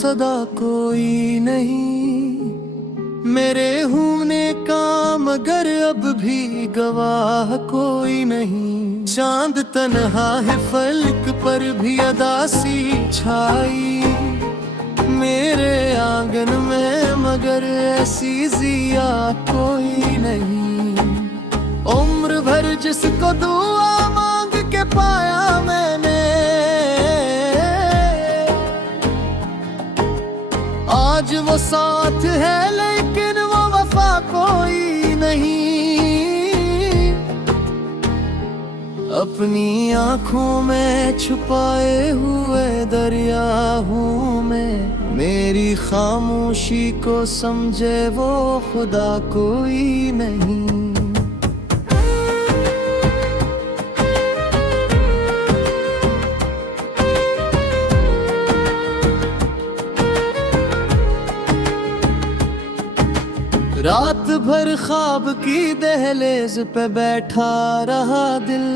सदा कोई नहीं, मेरे होने का मगर अब भी गवाह कोई नहीं। चांद तन्हा है फलक पर भी अदासी छाई, मेरे आंगन में मगर ऐसी जिया कोई नहीं। उम्र भर जिसको दुआ मांग के पाया मैंने, आज वो साथ है लेकिन वो वफा कोई नहीं। अपनी आंखों में छुपाए हुए दरिया हूँ मैं, मेरी खामोशी को समझे वो खुदा कोई नहीं। रात भर ख्वाब की दहलीज पे बैठा रहा दिल,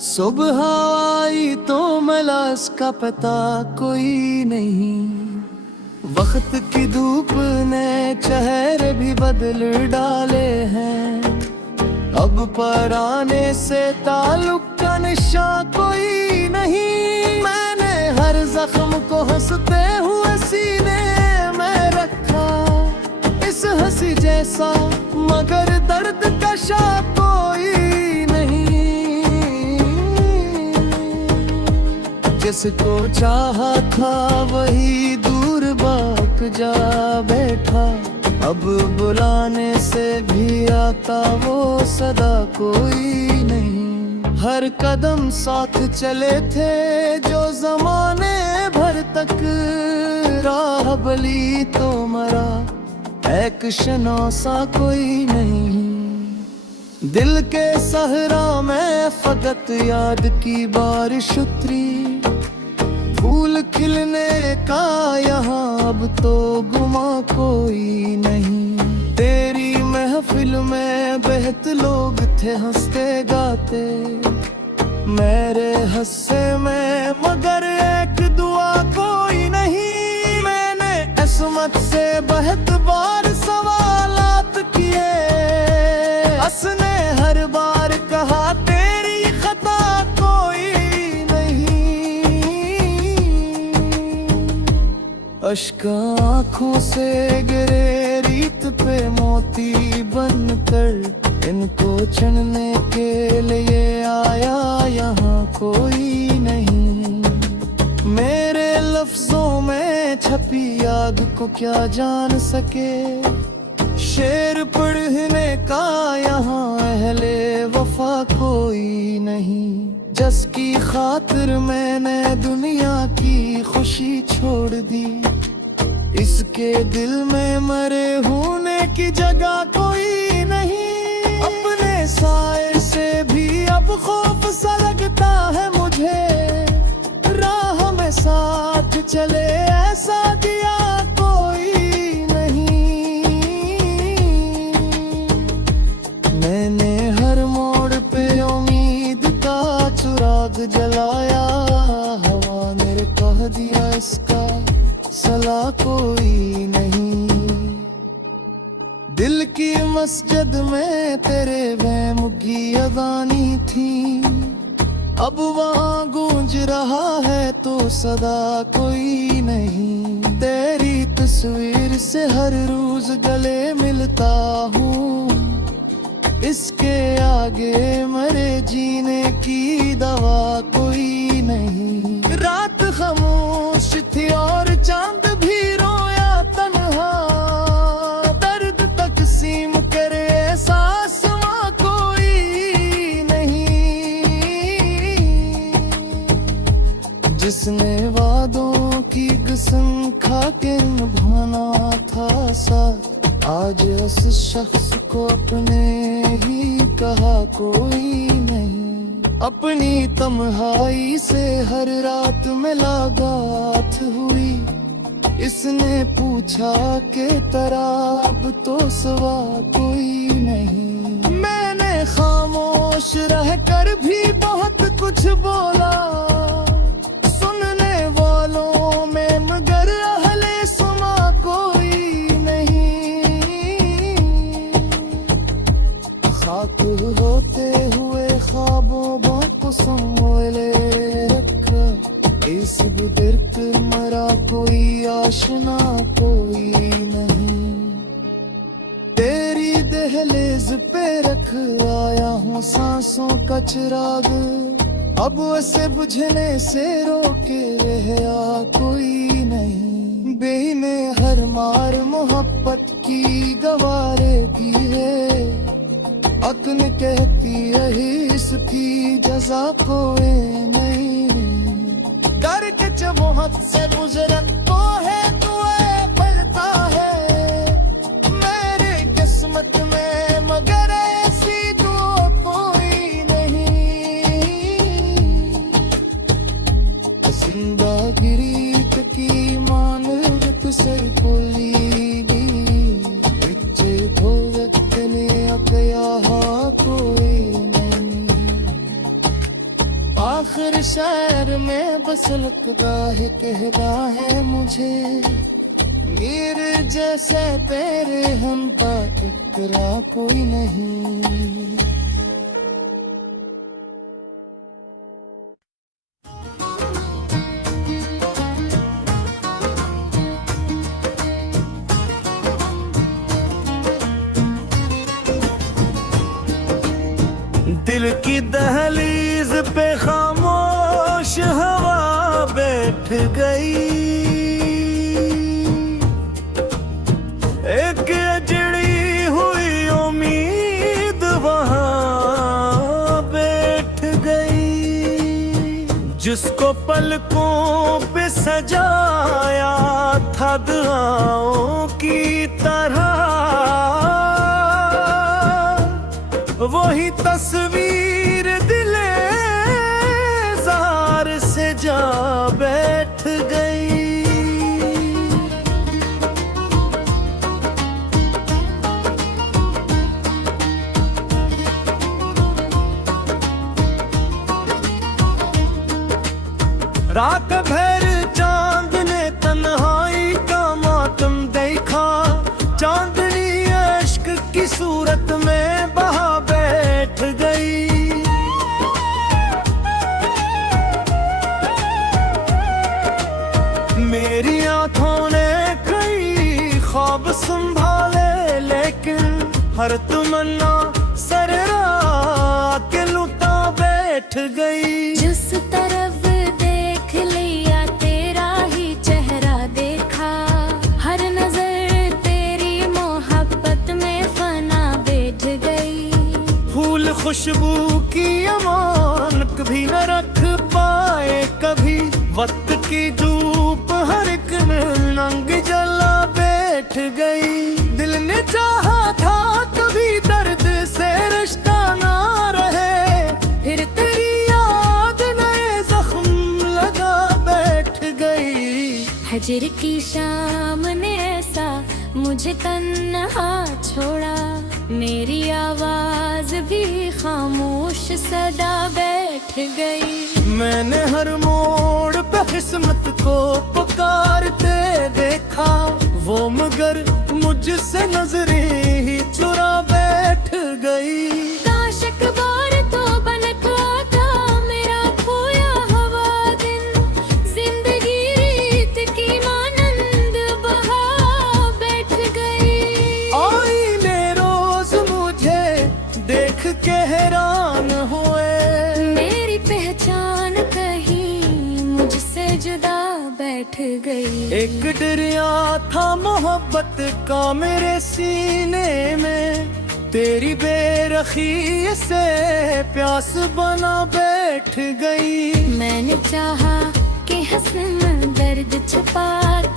सुबह आई तो मिला इसका पता कोई नहीं। वक्त की धूप ने चेहरे भी बदल डाले हैं, अब पराने से ताल्लुक का निशान कोई नहीं। मैंने हर जख्म को हंसते हुए सीने में रखा, इस हंसी जैसा मगर दर्द कशा कोई नहीं। जिसको चाहा था वही दूर बाक जा बैठा, अब बुलाने से भी आता वो सदा कोई नहीं। हर कदम साथ चले थे जो जमाने भर तक, राह बली तो मरा एक शनासा कोई नहीं। दिल के सहरा में फकत याद की बारिश उतरी, फूल खिलने का यहाँ अब तो गुमा कोई नहीं। तेरी महफिल में बेहत लोग थे हंसते गाते, मेरे हस्से में मगर एक दुआ कोई नहीं। मैंने किस्मत से बहुत बार सवालात किए, उसने हर बार कहा तेरी खता कोई नहीं। अश्क आँखों से गिरे रीत पे मोती बनकर, इनको चुनने के लिए आया यहाँ कोई नहीं। मेरे लफ्जों में छपी आग को क्या जान सके, शेर पढ़ने का यहाँ अहले वफा कोई नहीं। जिसकी खातिर मैंने दुनिया की खुशी छोड़ दी, इसके दिल में मरे होने की जगह कोई नहीं। अपने साए से भी अब खौफ सा लगता है मुझे, राह में साथ चले ऐसा दिया कोई नहीं। मैंने हर मोड़ पे उम्मीद का चिराग जलाया, हवा ने कह दिया इसका सला कोई नहीं। दिल की मस्जिद में तेरे वहम की अज़ानी थी, अब वहाँ गूंज रहा है तो सदा कोई नहीं। तेरी तस्वीर से हर रोज गले मिलता हूँ, इसके आगे मरे जीने की दवा कोई नहीं। रात खामोश थी और चांद भी रोया तन्हा, दर्द तकसीम करे एहसास वहाँ कोई नहीं। जिसने वादों की कसम खा के निभाना था साथ, आज उस शख्स को अपने ही कहा कोई नहीं। अपनी तन्हाई से हर रात मुलाकात हुई, इसने पूछा के तेरा अब तो सिवा कोई नहीं। मैंने खामोश रहकर भी बहुत कुछ बोला, सुनने वालों में मगर आशना कोई नहीं। तेरी दहलीज पे रख आया हूँ सांसों का चिराग, अब उसे बुझने से रोके रहा कोई नहीं। बेने हर मार मोहब्बत की गवारे की है, अकन कहती यही इसकी जजा कोई नहीं। करके जब वो हद से गुजरा तो है दुआ पड़ता है मेरे किस्मत में, मगर ऐसी दुआ कोई नहीं। जिंदगी की मान से खोली बच्चे धोवतने अकया कोई नहीं। आखिर शहर में बस लगता है कहना है मुझे, मेरे जैसे तेरे हम का इकरा कोई नहीं। दिल की दहलीज पे खामोश हवा बैठ गई, एक अजड़ी हुई उम्मीद वहाँ बैठ गई। जिसको पलकों पे सजाया था दुआओं की तरह, वही तस्वीर दिले ज़ार से जा बैठ गई। रात भर चांद ने तन्हाई का मातम देखा, चांदनी अश्क की सूरत में बहा बैठ गई। मेरी आंखों ने कई ख्वाब संभाले, लेकिन हर तमन्ना सररा के लुटा बैठ गई। जिस तरफ देख लिया तेरा ही चेहरा देखा, हर नजर तेरी मोहब्बत में फना बैठ गई। फूल खुशबू की अमान कभी न रख पाए कभी, वक्त की धूप हर एक रंग जला बैठ गई। दिल ने चाहा था कभी दर्द से रिश्ता ना रहे, फिर तेरी याद नए जख्म लगा बैठ गई। हजर की शाम ने ऐसा मुझे तन्हा छोड़ा, मेरी आवाज भी खामोश सदा बैठ गई। मैंने हर मोड़ पे किस्मत को पुकारते देखा, वो मगर मुझसे नजरें ही चुरा बैठ गई। काश एक बार तो बनक आता मेरा खोया हवा दिन, जिंदगी रीत की मानंद बहा बैठ गई। आईने रोज मुझे देख के हैरान हुए, मेरी पहचान कहीं मुझसे जुदा बैठ गई। एक दरिया था मोहब्बत का मेरे सीने में, तेरी बेरखी से प्यास बना बैठ गई। मैंने चाहा कि हंसना दर्द छुपा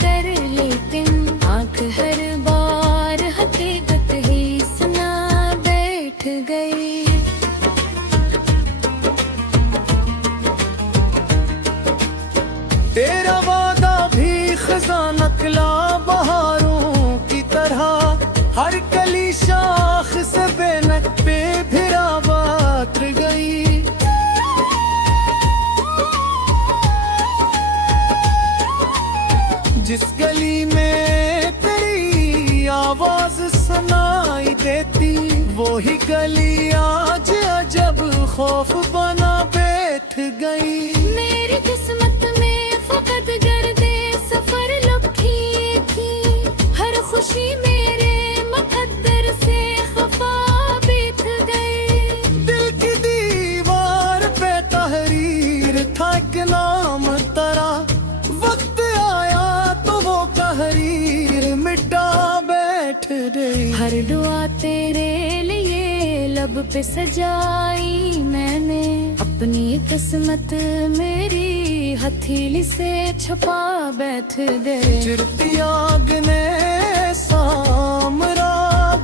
कर, लेकिन आंख हर बार हकीकत ही सुना बैठ गई। तेरा वादा भी खज़ां नकला बहारों की तरह, हर कली शाख से बेनक पे भिरा बात गई। जिस गली में तेरी आवाज सुनाई देती, वो ही गली आज अजब खौफ बना बैठ गई। मेरी किस्मत में फकत गर्दे सफर लुकी खुशी मेरे मुकद्दर से खफा बीत गई। दिल की दीवार पे तहरीर था एक नाम तरा, वक्त आया तो वो तहरीर मिटा बैठ गई। हर दुआ तेरे लिए लब पे सजाई मैंने, अपनी किस्मत मेरी हथेली से छुपा बैठ गए। चिरती आग ने सामरा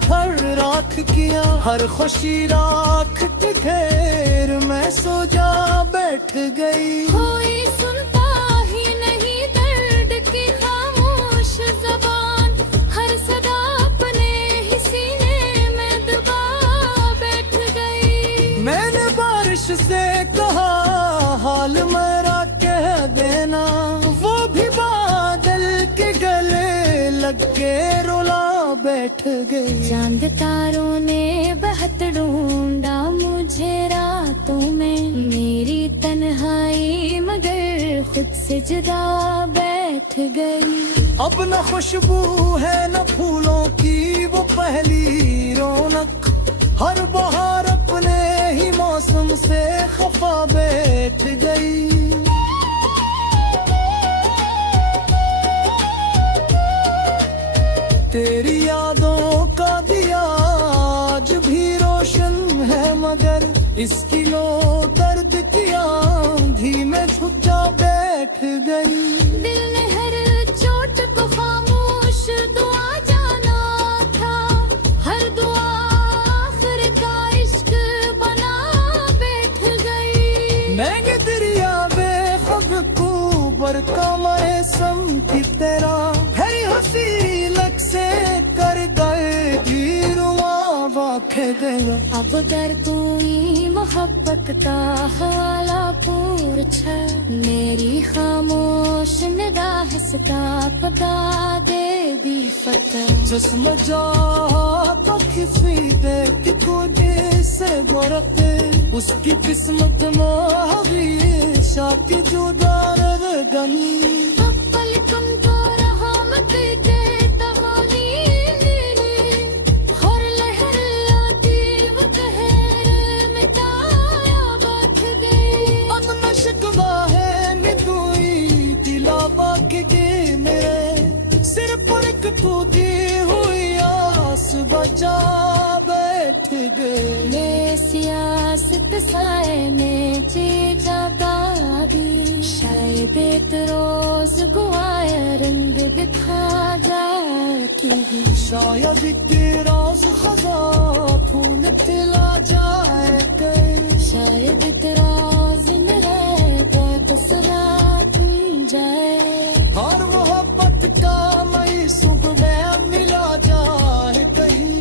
भर राख किया, हर खुशी राख के घेर में सो जा बैठ गई। कोई सुनता ही नहीं दर्द की खामोश जबान, हर सदा अपने ही सीने में दबा बैठ गई। मैंने बारिश से कहा हाल मेरा कह देना, वो भी बादल के गले लग के रुला बैठ गई। चांद तारों ने बहत ढूंढा मुझे रातों में, मेरी तन्हाई मगर खुद से जुदा बैठ गई। अब न खुशबू है न फूलों की वो पहली रौनक, हर बहार अपने ही मौसम से खफा बैठ गई। तेरी यादों का दिया आज भी रोशन है, मगर इसकी लो दर्द की आंधी में झुक जा बैठ गई। दिल ने हर चोट को खामोश दुआ जाना था, हर दुआ आखिर का इश्क बना बैठ गई। मैं दरिया बेखब को बरका मैं समझी तेरा, है हंसी लग से कर गए धीरुआ वाखे गया। अब अगर कोई मोहब्बत का हवाला पूछ, मेरी खामोश निगाह से पता दे दी फता। जिस्म जा तो किसी देख तुझे से गोरते, उसकी किस्मत में हमेशा की जुदा गनी। पलकन को रहमत देता होनी मेरे, हर लहर आती वो कहर मिटाया बैठ गई। अब न शिकवा है मिदुई दिलावा के गे मेरे, सिर पर एक तू दी हुई आस बजा बैठ गए। मैं सियासत साए में जी जादा दी, शायद एक रोज गुआया रंग दिखा जाती। शायद के राज खजा खून तिला जाए कर, शायद एक राज न रहता दूसरा बन जाए। हर मोहब्बत का मई सुख में मिला जाए कहीं।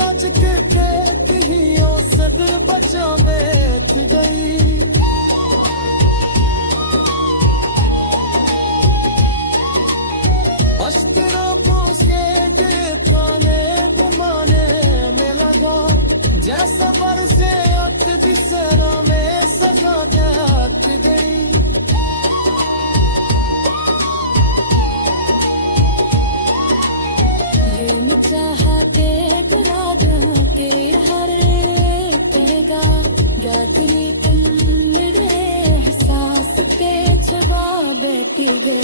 आज के खेत ही औसत बचा बैठ गई। अश्करा पोस के ताने घुमाने में लगा, जैसा बरसे अत बिसरा में सजा जात गई। चाहते के हर पेगा गाती तुम मेरे एहसास के जवाब बैठी गई।